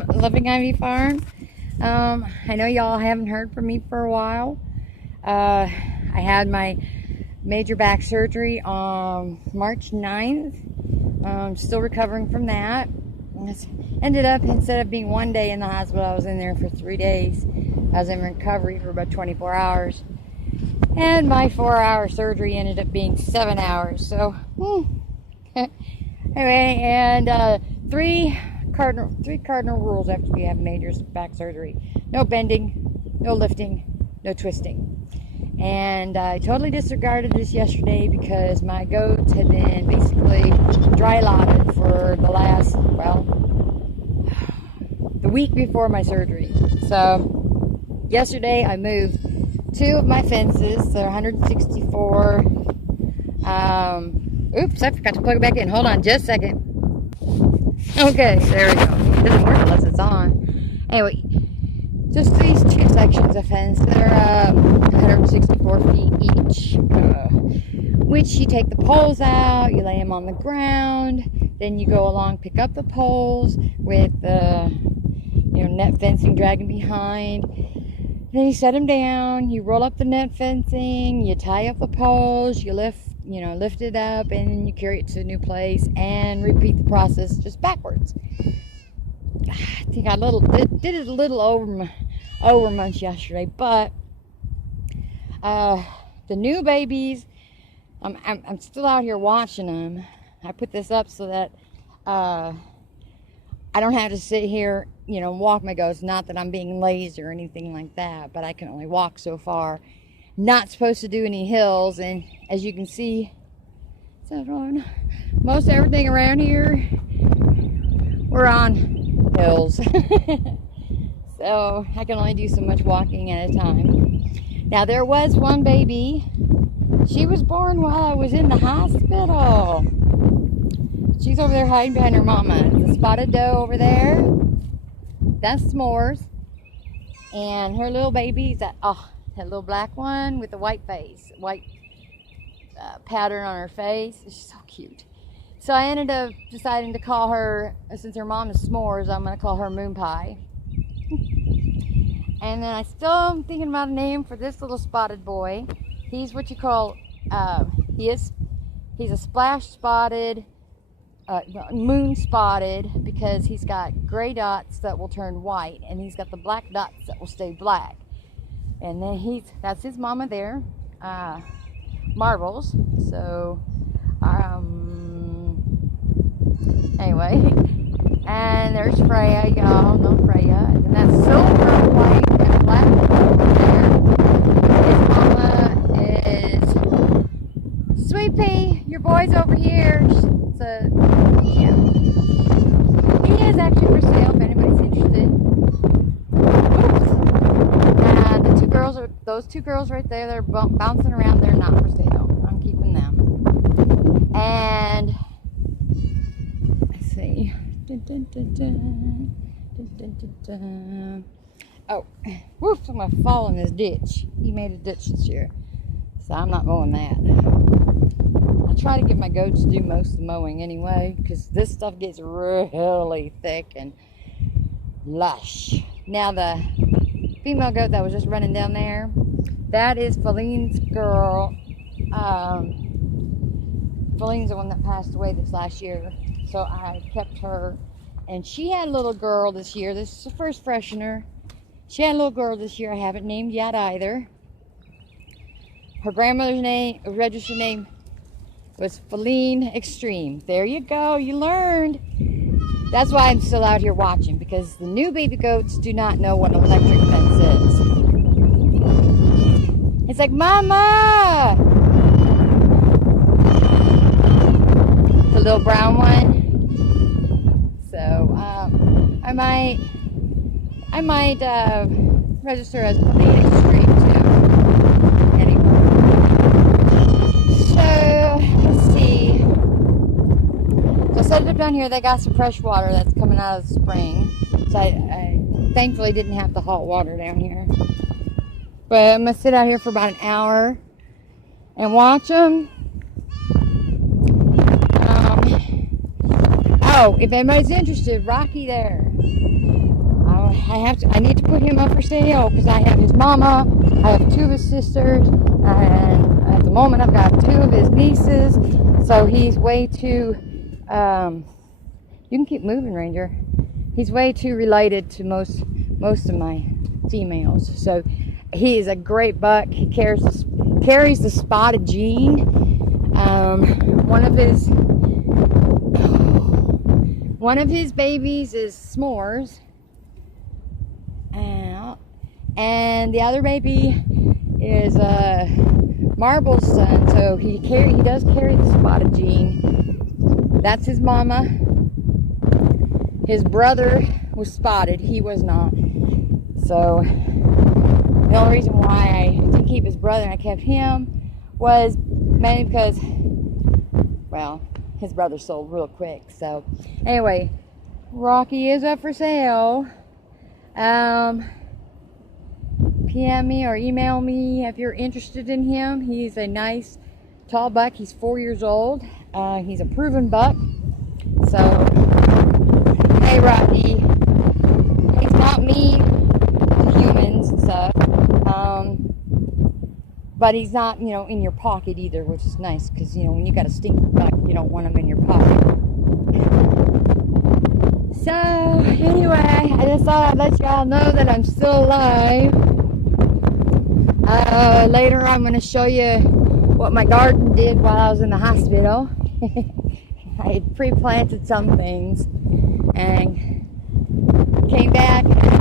from Loving Ivy Farm. I know y'all haven't heard from me for a while. I had my major back surgery on March 9th. Still recovering from that. Ended up, instead of being 1 day in the hospital, I was in there for 3 days. I was in recovery for about 24 hours. And my 4-hour surgery ended up being 7 hours. So, anyway, and three cardinal rules after you have major back surgery: no bending, no lifting, no twisting. And I totally disregarded this yesterday because my goats had been basically dry lotted for the last, the week before my surgery. So yesterday I moved 2 of my fences. They're 164. Oops, I forgot to plug it back in. Hold on just a second. Okay, there we go. It doesn't work unless it's on. Anyway, just these 2 sections of fence. They're 164 feet each. Which you take the poles out, you lay them on the ground, then you go along, pick up the poles with net fencing dragging behind. Then you set them down, you roll up the net fencing, you tie up the poles, you lift it up, and you carry it to a new place and repeat the process just backwards. I think I did it a little over much yesterday, but the new babies, I'm still out here watching them. I put this up so that I don't have to sit here, walk my goats. Not that I'm being lazy or anything like that, but I can only walk so far. Not supposed to do any hills, and as you can see, most everything around here, we're on hills. So I can only do so much walking at a time. Now there was one baby. She was born while I was in the hospital. She's over there hiding behind her mama. It's a spotted doe over there. That's S'mores. And her little baby's that little black one with the white face, white pattern on her face. She's so cute. So I ended up deciding to call her, since her mom is S'mores, I'm going to call her Moon Pie. And then I still am thinking about a name for this little spotted boy. He's what you call, he's a splash spotted, moon spotted, because he's got gray dots that will turn white, and he's got the black dots that will stay black. And then that's his mama there, Marbles. So, anyway, and there's Freya, y'all know Freya, and that's silver, white, and black over there. His mama is Sweet Pea. Your boy's over here. So, yeah. He is actually for sale if anybody's interested. Those two girls right there, they're bouncing around. They're not for sale. I'm keeping them. And let's see. Oh, woof! I'm gonna fall in this ditch. He made a ditch this year, so I'm not mowing that. I try to get my goats to do most of the mowing anyway, because this stuff gets really thick and lush. Now the female goat that was just running down there, that is Feline's girl. Feline's the one that passed away this last year, so I kept her. And she had a little girl this year. This is the first freshener. She had a little girl this year. I haven't named yet either. Her grandmother's name, registered name, was Feline Extreme. There you go. You learned. That's why I'm still out here watching, because the new baby goats do not know what an electric fence is. It's like, Mama! The little brown one. So, I might register as Feline Extreme too. Anyway. So, let's see. So I set it up down here. They got some fresh water that's coming out of the spring. So I thankfully didn't have the hot water down here. But I'm going to sit out here for about an hour and watch them. Oh, if anybody's interested, Rocky there. I need to put him up for sale because I have his mama, I have 2 of his sisters, and at the moment I've got 2 of his nieces. So he's way too, you can keep moving, Ranger. He's way too related to most of my females. So he is a great buck. He carries the spotted gene. One of his babies is S'mores, and the other baby is Marble's son. So he does carry the spotted gene. That's his mama. His brother was spotted. He was not. So the only reason why I didn't keep his brother and I kept him was mainly because, well, his brother sold real quick. So anyway, Rocky is up for sale. PM me or email me if you're interested in him. He's a nice tall buck. He's 4 years old. He's a proven buck. So hey, Rocky. He's not mean to humans and stuff. But he's not, in your pocket either, which is nice, because, when you got a stinking buck, you don't want him in your pocket. So, anyway, I just thought I'd let y'all know that I'm still alive. Later I'm going to show you what my garden did while I was in the hospital. I had pre-planted some things and came back and